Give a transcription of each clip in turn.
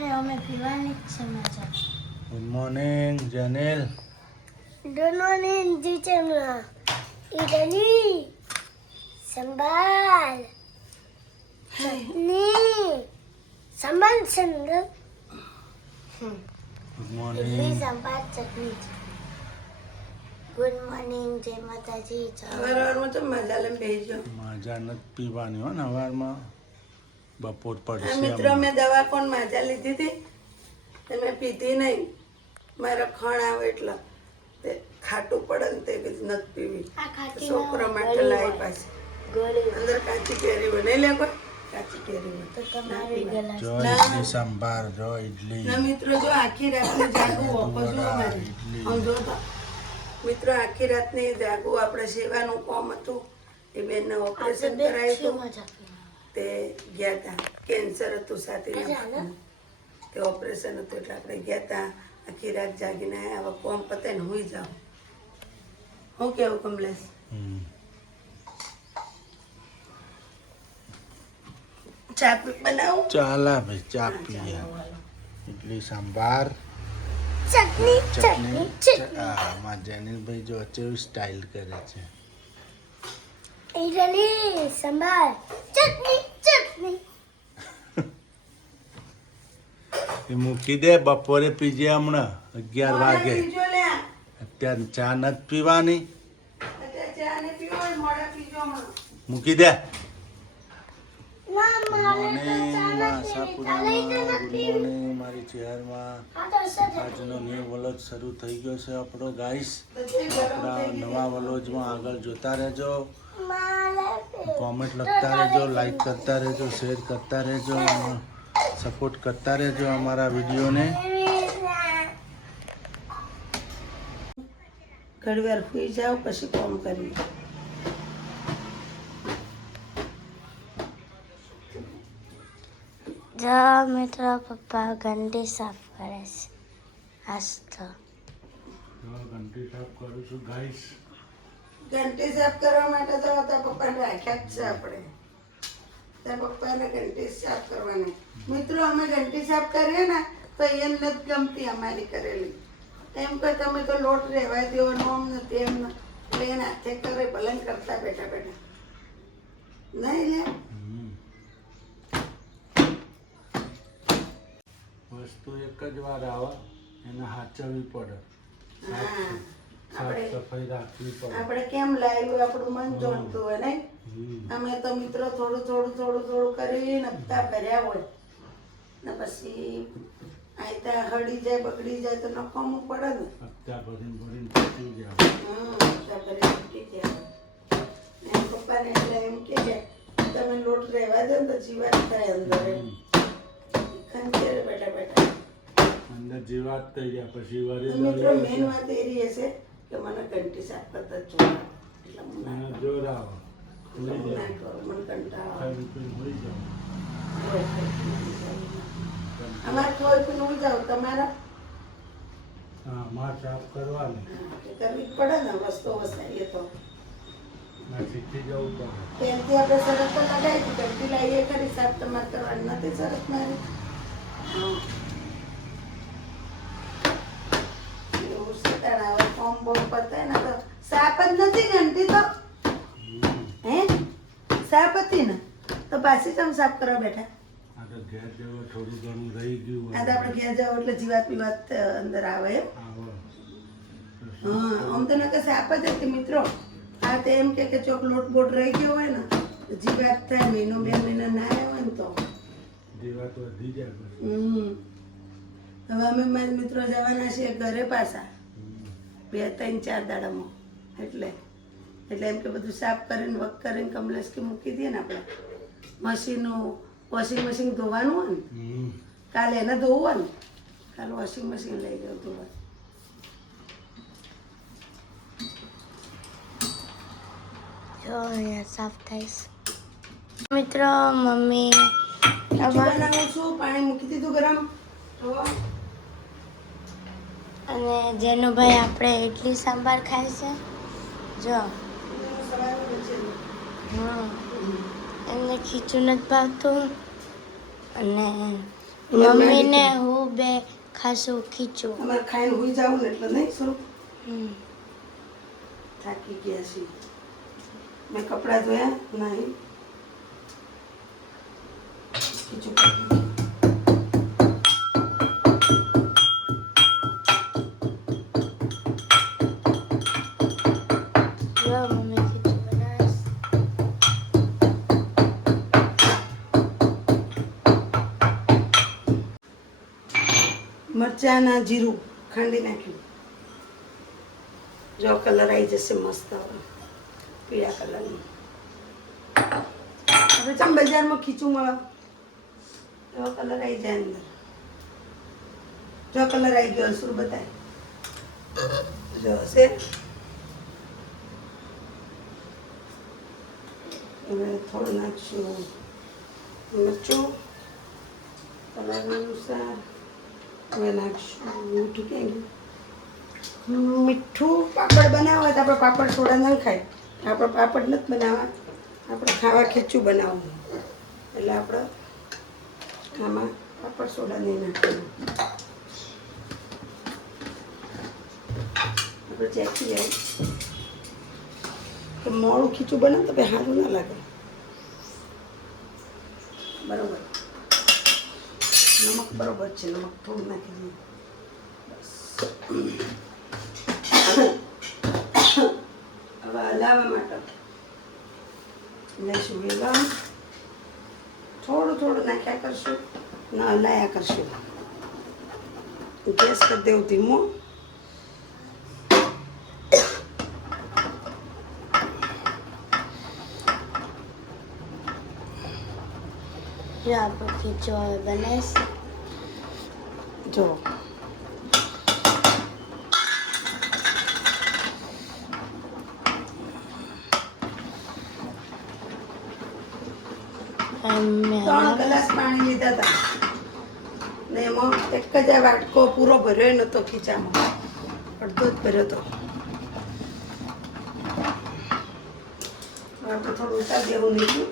અમારે અમે પીવાની જ છે મજા. Good morning Jenil. Good morning teacher. Idli sambar ચટણી સંભાર સંભાર ગુડ ઇડલી મોર્નિંગ. સંભાર ચટણી. ગુડ મોર્નિંગ જય માતાજી. સવારમાં તો મજા લઈને બેસજો. મજા નથી પીવાની હો ને સવારમાં. બપોર આ પડશે મિત્રો મેં દવા કોણ મજા લીધી હતી તે મેં પીધી નહીં. મારા ખણ આવે એટલે તે ખાટું પડે ને તે કીધું નથી પીવી. આ ખાટી છોકરા માટે લાવી પાછી ગોળી અંદર કાચી કેરી બનાવી લે કોઈ કાચી કેરી તો તમારી ગલાસ જો ઇડલી સંભાર જો ઇડલી. ના મિત્રો જો આખી રાતને જાગવું ઓપો જો મારે આમ જો તો મિત્રો આખી રાતને જાગવું આપણે સેવાનું કામ હતું એ બેનને ઓપરેશન કરાયું હતું મજા તે ગયા હતા કેન્સર હતું છાતીના તે ઓપરેશન હતું એટલે આપણે ગયા હતા આખી રાત જાગીને આવ્યા. હવે કોમ પતે ને હુઈ જાઉં. હું કેવું કમલેશ? ચા બનાવું? ચાલા ભાઈ ચા પીએ. ઇડલી સંભાર ચટણી ચટણી. ચટણી માં જેનિલભાઈ જો કેવી સ્ટાઇલ કરે છે. ઇડલી સંભાર ચટણી ચટણી. એ મૂકી દે બપોરે પીજે હમણાં 11 વાગે. પીજો લ્યા. અત્યારે ચા નથી પીવાની. અત્યારે ચા ને પીવો હોય મોડા પીજો હમણાં. મૂકી દે. ના મારે તો મોર્નિંગ ચાલે આશાપુરામાં. ગુડ મોર્નિંગ મારી ચેરમાં. આ તો સજ આજનો ન્યૂ વ્લોગ શરૂ થઈ ગયો છે આપણો ગાઈસ. તો તે ગરમ આપણા નવા વ્લોગમાં આગળ જોતા રહેજો. મારે કોમેન્ટ લખતા રહેજો, લાઈક કરતા રહેજો, શેર કરતા રહેજો, સપોર્ટ કરતા રહેજો અમારા વિડીયોને. ઘડી વાર સુઈ જાઓ પછી કોમ કરીએ. જો મિત્રો પપ્પા ગંદી સાફ કરે છે આજ તો. ઘંટી સાફ કરું છું ગાઈસ. ઘંટી સાફ કરવા માટે તો તારા પપ્પાને રાખ્યા જ છે આપણે. તારા પપ્પાને ઘંટી સાફ કરવાની. મિત્રો અમે ઘંટી સાફ કરીએ ને તો એને નથી ગમતી અમારી કરેલી. એમ કે તમે તો લોટ રહેવા દો નોમ નથી એમ એટલે એને હાથે કરે ભલે ને કરતા બેઠા બેઠા નહીં લે. વસ્તુ એક જ વાર આવે એને સાચવવી પડે. હા સાફ સફાઈ રાખવી પડે. આપણે કેમ લાવ્યું આપણું મન જોડતું હોય નહીં. અમે તો મિત્રો થોડું થોડું થોડું થોડું કરીને હપ્તા ભર્યા હોય ને પછી આયતા હળી જાય બગડી જાય તો નકામું પડે ને. હપ્તા ભરીને તૂટી જાય. હપ્તા ભરી તૂટી ગયા. એમ પપ્પાને એટલે એમ કે તમે લોટ રહેવા દો ને તો જીવાત થાય અંદર એમ. ખંચેરે બેઠા બેઠા અંદર જીવાત થઈ જાય પછી વળી મિત્રો મેન વાત એ રહી હશે કે મને ઘંટી સાફ કરતા જ જોવા એટલે હું ના જોર આવે. કરું. ના કરું મને કંટાળો આવે. હોઈ જાવ. અમારે કોઈ પણ હું જાઉં તમારા હા માં સાફ કરવાની. કરવી જ પડે ને વસ્તુ વસાઈએ તો ના શીખી જવું પડે. ત્યાંથી આપણે શરત તો લગાવી હતી ઘંટી લાવીએ ખરી સાફ તમારે કરવાની નથી શરત મારી. એવું છે તારે હવે ફોર્મ બોમ પતાય ને તો સાપ જ નથી ઘંટી તો હે સાપ હતી ને તો પાછી તમે સાફ કરવા બેઠા. આ તો ઘેર જેવું થોડું ઘણું રહી ગયું આ તો આપણે ઘેર જાવ એટલે જીવાત પીવાત અંદર આવે એમ. આવો. હા આમ તો નકર સાપ જ હતી મિત્રો. આ તો એમ કે ચોક લોટ બોટ રહી ગયો હોય ને તો જીવાત થાય. મહિનો 2 મહિના ના આવ્યો હોય ને તો જીવાત વધી જાય પછી. હવે અમે મારા મિત્રો જવાના છીએ ઘરે પાછા 2, 3, 4 દાડામાં એટલે એમ કે બધું સાફ કરીને વક કરીને કમલેશ કે મૂકી દઈએ ને આપણે મશીનનું વોશિંગ મશીન ધોવાનું હોય ને કાલે એને ધોવું હોય ને કાલે વોશિંગ મશીન લઈ જાઉં ધોવા. જો અહીંયા સાફ થાય છે. મિત્રો મમ્મી બનાવું છું પાણી મૂકી દીધું ગરમ તો અને જેનુભાઈ આપણે ઇડલી સાંભાર ખાય છે. જો એમને ખીચું નથી ભાવતું અને મમ્મી ને હું બે ખાસું ખીચું. અમારે ખાઈને હોઈ જાવ ને એટલે નહીં સ્વરૂપ હમ. થાકી ગયા છીએ. મેં કપડાં ધોયા નહીં ખીચું ખાધું. જો મમ્મી ખીચું બનાવે છે. મરચાના જીરું ખાંડી નાખ્યું. જો કલર આવી જશે મસ્ત હવે પીળા કલરનું. હવે ચમ બજારમાં ખીચું મળે જો કલર આવી જાય અંદર. જો કલર આવી ગયો સુર બતાય જો હશે. હવે થોડું નાખશું મરચું કલર અનુસાર. હવે નાખશું મીઠું ક્યાં ગયું? મીઠું. પાપડ બનાવવા હોય તો આપણે પાપડ સોડા ન ખાય. આપણે પાપડ નથી બનાવવા, આપણે ખાવા ખીચું બનાવવું એટલે આપણે આમાં પાપડ સોડા નહીં નાખવાનું. આપણે ચેકી જાય કે મોડું ખીચું બનાવ તો ભાઈ સારું ના લાગે. બરાબર નમક બરોબર છે. નમક થોડું નાખી દઈએ બસ. હવે હલાવવા માટે લઈશું વેલણ. થોડું થોડું નાખ્યા કરશું ને હલાયા કરશું. ગેસ કરી દેવું ધીમો. જો આપણો ખીચું હવે બને છે. જો અમે 3 ગ્લાસ પાણી લીધા હતા ને એમાં એક જ આ વાટકો પૂરો ભર્યો નતો ખીચામાં. અડધો જ ભર્યો હતો. આપણે થોડું ઉતાર દેવું નહીં.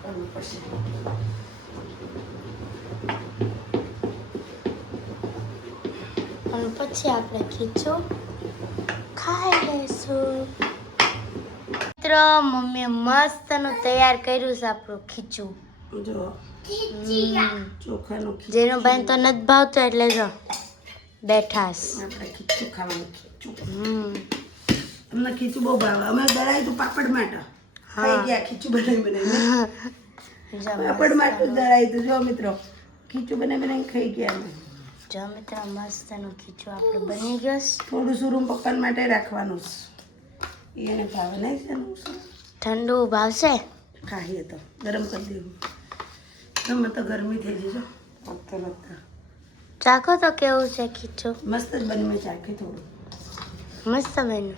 કરવું પડશે. અને પછી આપણે ખીચું ખાઈ લઈશું. મિત્રો મમ્મીએ મસ્તનું તૈયાર કર્યું છે આપણું ખીચું. જો ચોખાનું ખીચું. જેનો ભાઈ તો નથી ભાવતો એટલે જો બેઠાસ. આપણે ખીચું ખાવાનું. ખીચું હમ. તમને ખીચું બહુ ભાવે. અમે દળાયું તું પાપડ માટે ખાઈ ગયા. ખીચું બનાવી પાપડ માટે જ દળાયું તું. જો મિત્રો ખીચું બનાવીને ખાઈ ગયા અમે. જો મિત્રો મસ્તનું ખીચું આપણું બની ગયું છે. થોડું સુરું પપ્પા માટે રાખવાનું છે. એને ભાવે નહીં છે ઠંડુ ભાવશે. ખાઈએ તો ગરમ કરી દેવું. ગમે તો ગરમી થઈ જજો. વખતે લગતા ચાખો તો કેવું છે ખીચું. મસ્ત જ બની. મેં ચાખી થોડું મસ્ત બન્યું.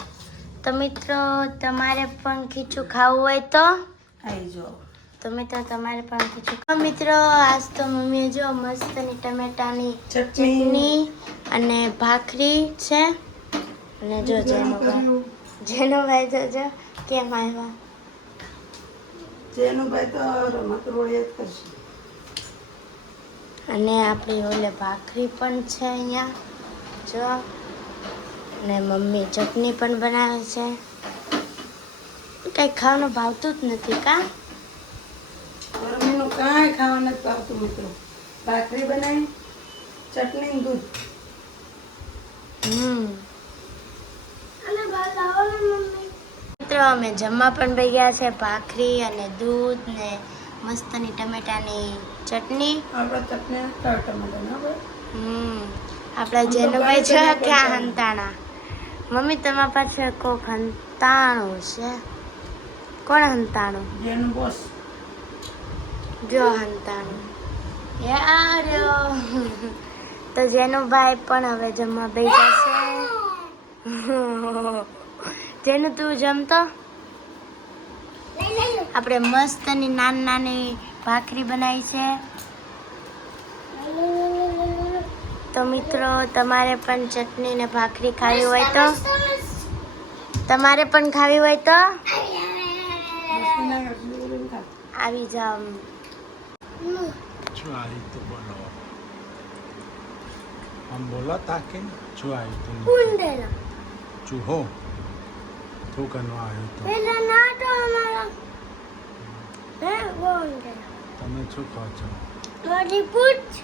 તો મિત્રો તમારે પણ ખીચું ખાવું હોય તો આવી જો. તો મિત્રો તમારે પણ ખીચું ખાવ. મિત્રો આજ તો મમ્મીએ જો મસ્તની ટમેટાની ચટણી અને ભાખરી છે. અને જો જેનો ભાઈ તો જો કેમ આવ્યા. જેનું ભાઈ તો રમત રોળિયા જ કરશે. અને આપણી ઓલે ભાખરી પણ છે અહીંયા જો. અને મમ્મી ચટણી પણ બનાવે છે. કંઈ ખાવાનું ભાવતું જ નથી કા. ગરમીનું કાંઈ ખાવા નથી ભાવતું મિત્રો. ભાખરી બનાવી ચટણી ને દૂધ. મિત્રો અમે જમવા પણ બે ગયા છે. ભાખરી અને દૂધ ને મસ્તની ટમેટાની ચટણી. આપણે ચટણી ટમેટા ના ભાઈ. આપણા જેનુભાઈ છે ક્યાં હંતાણા. મમ્મી તમારા પાસે કોક હંતાણું છે. કોણ હંતાણું? જેનું બોસ. જો હંતાણું એ આર્યો. તો જેનુભાઈ પણ હવે જમવા બેઠા છે. જેનું તું જમતો. આપણે મસ્તની નાની નાની ભાખરી બનાવી છે. તો મિત્રો તમારે પણ ચટણી ને ભાખરી ખાવી હોય તો આવી જાવ શું આવી તો બોલો આમ બોલો તાકે શું આવી તો કુંડેલા ચૂહો શું કરવા આવ્યો તો પેલા ના તો અમારા હે કુંડેલા તમે શું કહો છો મારી પૂછ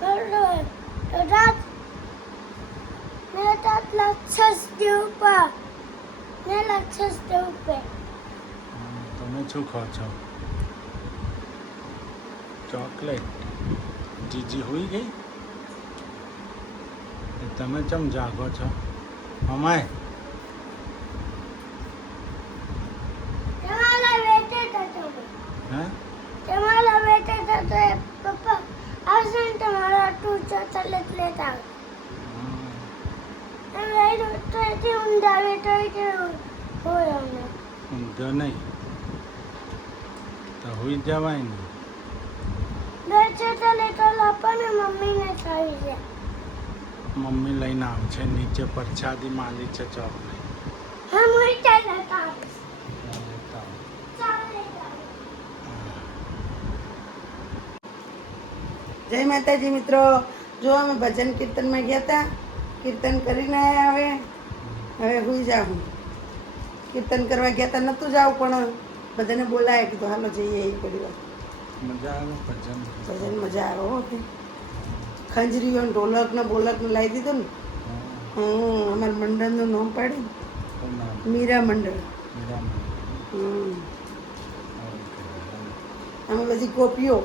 તો રાત મેરા तात लक्षस के ऊपर मैं लक्षस के ऊपर તમે શું કહો છો ચોકલેટ જીજી હોઈ ગઈ એ તમે ચમ જાગો છો અમાય તમારા બેટે થતો હે તમારા બેટે થતો પપ્પા આવશે ને તમારા તું ચોકલેટ લેતા હવે તો તે ઊંધા બેટો કે હોય અમને ઊંધો નહીં તો હોઈ જવાય ને બે ચોકલેટ લાપને મમ્મીને ખાવી છે મમ્મી લઈને આવશે નીચે પરસાદી માંડી છે ચોકલેટ હા મોટા લેતા લેતા આવો. ચાલે જય માતાજી મિત્રો, જો અમે ભજન કીર્તનમાં ગયા હતા, કીર્તન કરીને આવ્યા. હવે હુઈ જાઉં. કીર્તન કરવા ગયા હતા, નહોતું જાવ પણ બધાને બોલાય કીધું હાલો જઈએ એ પરિવાર. મજા આવે ભજન ભજન મજા આવે હો કે ખંજરીઓ ને ઢોલક ને બોલક ને લાવી દીધું ને. અમારા મંડળનું નામ પાડ્યું મીરા મંડળ. અમે બધી ગોપીઓ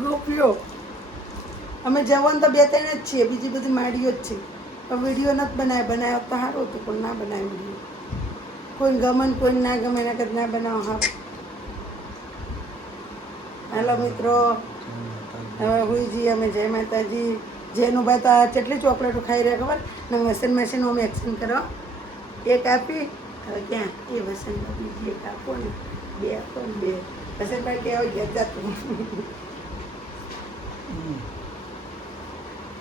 ગોપીઓ અમે જવાનું તો બે ત્રણ જ છીએ, બીજી બધી માડીઓ જ છે. પણ વિડીયો નથી બનાવ્યો તો સારું હતું પણ ના બનાવ્યો વિડીયો. કોઈને ગમે ને કોઈને ના ગમે એના કરતા ના બનાવો સારું. હાલો મિત્રો, હવે હુઈ જઈએ અમે. જય માતાજી. જેનું ભાઈ તો આ કેટલી ચોકલેટો ખાઈ રહ્યા ખબર ને. વસન મશીન અમે એક્શન કરો એક આપી. હવે ક્યાં એ વસન બીજી એક આપો ને, બે આપો ને, બે વસન ભાઈ કહેવાય ઘેર જતું.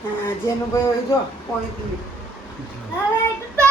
હા જેનું ભાઈ હોય જો પોણી પીવી. હવે પપ્પા